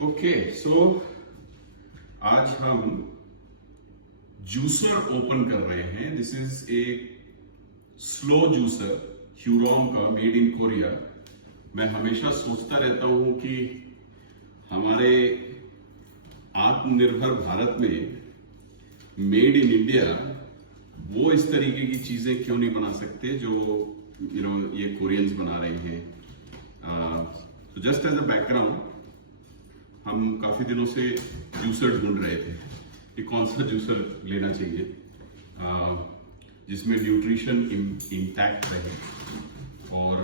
Okay so आज हम juicer open कर रहे हैं। This is a slow juicer Hurom का, मेड इन कोरिया। मैं हमेशा सोचता रहता हूं कि हमारे आत्मनिर्भर भारत में मेड इन इंडिया वो इस तरीके की चीजें क्यों नहीं बना सकते जो ये कोरियंस बना रहे हैं। तो जस्ट एज अ बैकग्राउंड, हम काफी दिनों से जूसर ढूंढ रहे थे कि कौन सा जूसर लेना चाहिए जिसमें न्यूट्रिशन इंटैक्ट रहे। और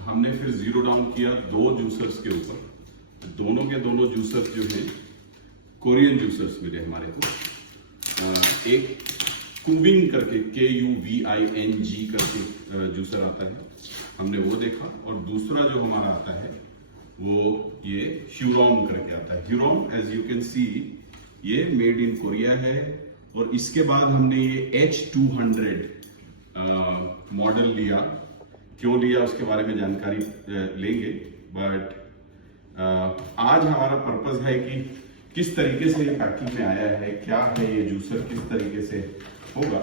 हमने फिर जीरो डाउन किया दो जूसर्स के ऊपर। दोनों के दोनों जूसर्स जो हैं कोरियन जूसर्स मिले हमारे को। एक कुविंग करके KUVING करके जूसर आता है, हमने वो देखा। और दूसरा जो हमारा आता है वो ये ह्यूरॉम करके आता है। ह्यूरॉम एज यू कैन सी ये मेड इन कोरिया है। और इसके बाद हमने ये H200 मॉडल लिया। क्यों लिया उसके बारे में जानकारी लेंगे, बट आज हमारा पर्पस है कि किस तरीके से ये पैकिंग में आया है, क्या है ये जूसर, किस तरीके से होगा,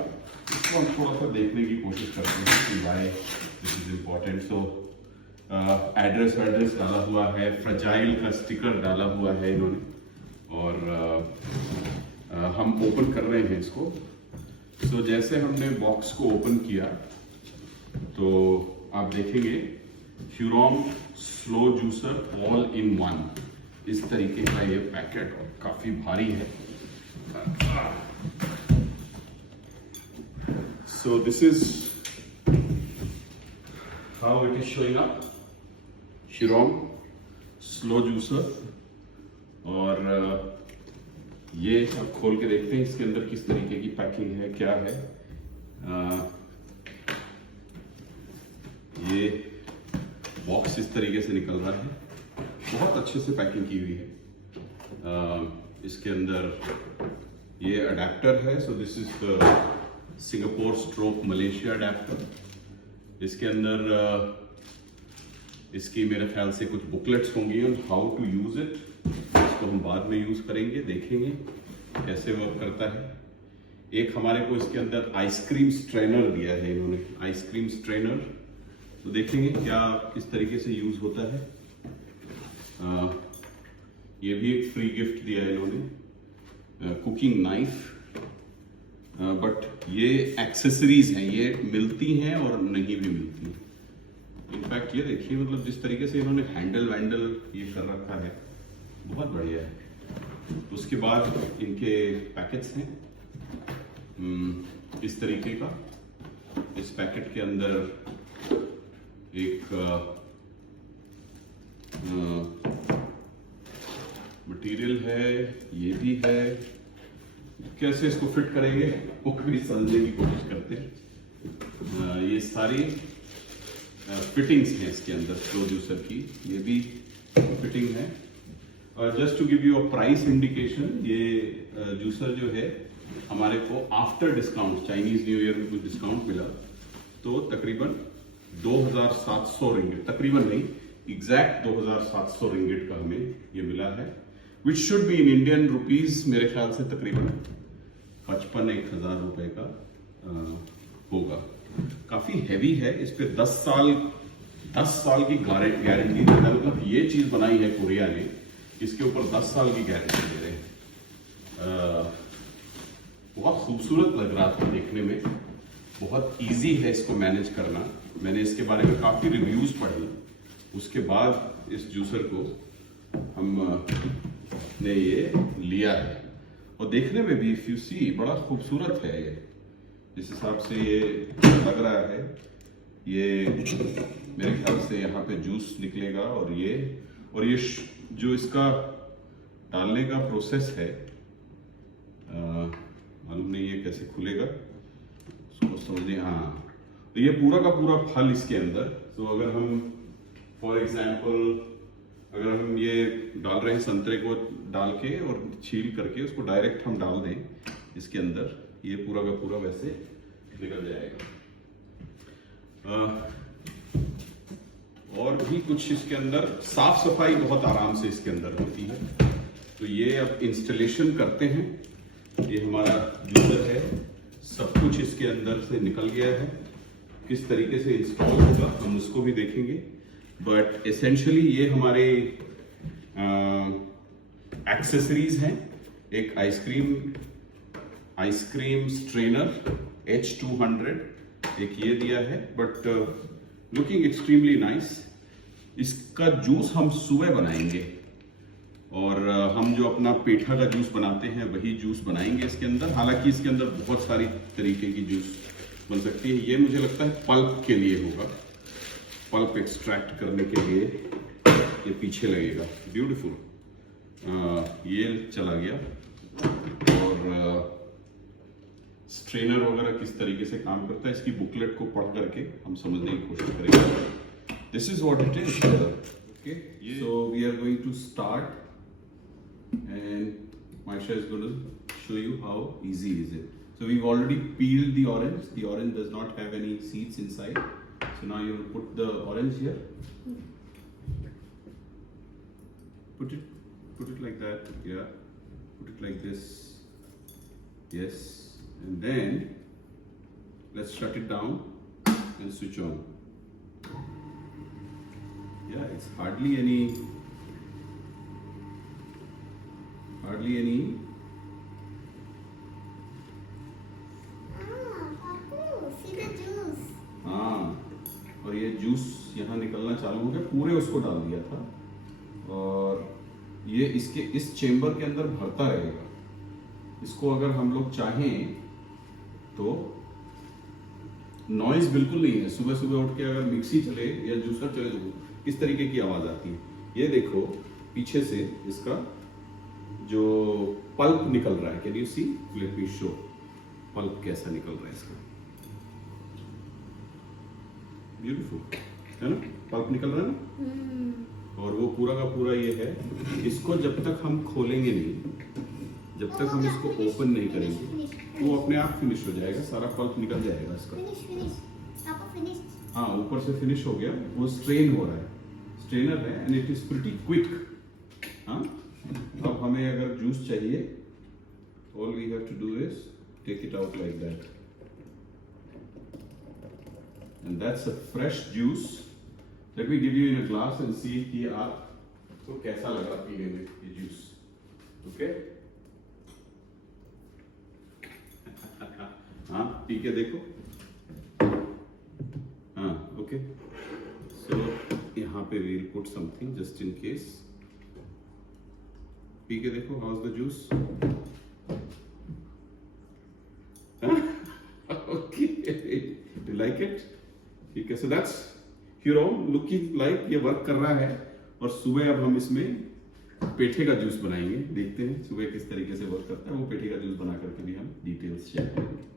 इसको हम थोड़ा सा देखने की कोशिश करते हैं कि why this is important. So address डाला हुआ है, फ्रजाइल का स्टिकर डाला हुआ है इन्होंने, और हम ओपन कर रहे हैं इसको। सो जैसे हमने बॉक्स को ओपन किया तो आप देखेंगे Hurom slow juicer all in one, इस तरीके का ये पैकेट, और काफी भारी है। So this is how it is showing up, Hurom slow juicer. और ये सब खोल के देखते हैं इसके अंदर किस तरीके की पैकिंग है, क्या है। ये बॉक्स इस तरीके से निकल रहा है, बहुत अच्छे से पैकिंग की हुई है। इसके अंदर ये अडेप्टर है। So this is Singapore stroke Malaysia adapter. इसके अंदर इसकी मेरे ख्याल से कुछ बुकलेट्स होंगी on how to use it. इसको हम बाद में यूज करेंगे, देखेंगे कैसे वर्क करता है। एक हमारे को इसके अंदर आइसक्रीम स्ट्रेनर दिया है इन्होंने, आइसक्रीम स्ट्रेनर। तो देखेंगे क्या किस तरीके से यूज होता है। ये भी एक फ्री गिफ्ट दिया है इन्होंने, कुकिंग नाइफ। बट ये एक्सेसरीज हैं, ये मिलती हैं और नहीं भी मिलती। इनफैक्ट ये देखिए, मतलब जिस तरीके से इन्होंने हैंडल वैंडल ये कर रखा है, बहुत बढ़िया है। उसके बाद इनके पैकेट्स हैं इस तरीके का। इस पैकेट के अंदर एक मटेरियल है, ये भी है। कैसे इसको फिट करेंगे वो भी समझने की कोशिश करते हैं। ये सारी फिटिंग्स हैं इसके अंदर स्लो जूसर की, ये भी फिटिंग है। और just to give you a price indication, ये जूसर जो है हमारे को after discount, Chinese new year में कुछ डिस्काउंट मिला तो तकरीबन 2700 रिंगिट, तकरीबन नहीं एग्जैक्ट 2700 रिंगिट का हमें ये मिला है, which should be in Indian rupees मेरे ख्याल से तकरीबन 55-1000 रुपए का होगा। काफी हैवी है। इस पे 10 साल की गारंटी देता है। मतलब ये चीज बनाई है कोरिया ने, इसके ऊपर 10 साल की गारंटी दे रहे हैं। बहुत खूबसूरत लग रहा था देखने में, बहुत इजी है इसको मैनेज करना। मैंने इसके बारे में काफी रिव्यूज पढ़े, उसके बाद इस जूसर को हमने ये लिया है। और देखने में भी इफ यू सी बड़ा खूबसूरत है ये, जिस हिसाब से ये लग रहा है। ये मेरे ख्याल से यहाँ पे जूस निकलेगा। और ये जो इसका डालने का प्रोसेस है, मालूम नहीं है कैसे खुलेगा, उसको समझिए। हाँ, तो ये पूरा का पूरा फल इसके अंदर। तो अगर हम फॉर एग्जाम्पल अगर हम ये डाल रहे हैं, संतरे को डाल के और छील करके उसको डायरेक्ट हम डाल दें इसके अंदर, ये पूरा का पूरा वैसे निकल जाएगा। और भी कुछ इसके अंदर साफ सफाई बहुत आराम से इसके अंदर होती है। तो ये अब इंस्टॉलेशन करते हैं। ये हमारा जूसर है, सब कुछ इसके अंदर से निकल गया है। किस तरीके से इंस्टॉल होगा हम उसको भी देखेंगे, बट एसेंशियली ये हमारे एक्सेसरीज हैं। एक आइसक्रीम स्ट्रेनर H200, एक ये दिया है, बट लुकिंग एक्सट्रीमली नाइस। इसका जूस हम सुबह बनाएंगे और हम जो अपना पेठा का जूस बनाते हैं वही जूस बनाएंगे इसके अंदर। हालांकि इसके अंदर बहुत सारी तरीके की जूस बन सकती है। ये मुझे लगता है पल्प के लिए होगा, पल्प एक्सट्रैक्ट करने के लिए ये पीछे लगेगा। ब्यूटीफुल। ये चला गया। और स्ट्रेनर वगैरह किस तरीके से काम करता है इसकी बुकलेट को पढ़ करके हम समझने की कोशिश करेंगे। This is what it is. Okay, so we are going to start and Maisha is going to show you how easy is it. So we've already peeled the orange. The orange does not have any seeds inside. So now you will put the orange here. Put it like that. Yeah. Put it like this. Yes. And then let's shut it down and switch on. Yeah, it's hardly any see the juice. हाँ, और ये juice यहाँ निकलना चालू हो गया। पूरे उसको डाल दिया था और ये इसके इस चेम्बर के अंदर भरता रहेगा। इसको अगर हम लोग चाहें तो नॉइज बिल्कुल नहीं है। सुबह सुबह उठ के अगर मिक्सी चले या जूसर चले तो किस तरीके की आवाज आती है। ये देखो पीछे से इसका जो पल्प निकल रहा है। Can you see? Let me show pulp कैसा निकल रहा है इसका। ब्यूटीफुल है ना, पल्प निकल रहा है ना। और वो पूरा का पूरा ये है। इसको जब तक हम खोलेंगे नहीं, जब तक हम इसको ओपन नहीं करेंगे, वो अपने आप फिनिश हो जाएगा। सारा पल्प निकल जाएगा इसका। हाँ, ऊपर से फिनिश हो गया। वो स्ट्रेन हो रहा है, स्ट्रेनर है and it is pretty quick. हाँ, अब हमें अगर जूस चाहिए, all we have to do is take it out like that and that's a fresh juice. Let me give you in a glass and see कि आपको कैसा लगा पीने में ये जूस। ओके, हाँ, पी के देखो। हाँ, ओके। सो यहाँ पे we'll put something just in case. पी के देखो, how is the juice? Okay, you like it? ठीक है, so that's Hurom looking like ये वर्क कर रहा है। और सुबह अब हम इसमें पेठे का जूस बनाएंगे। देखते हैं सुबह किस तरीके से वर्क करता है। वो पेठे का जूस बना करके भी हम डिटेल्स शेयर करेंगे।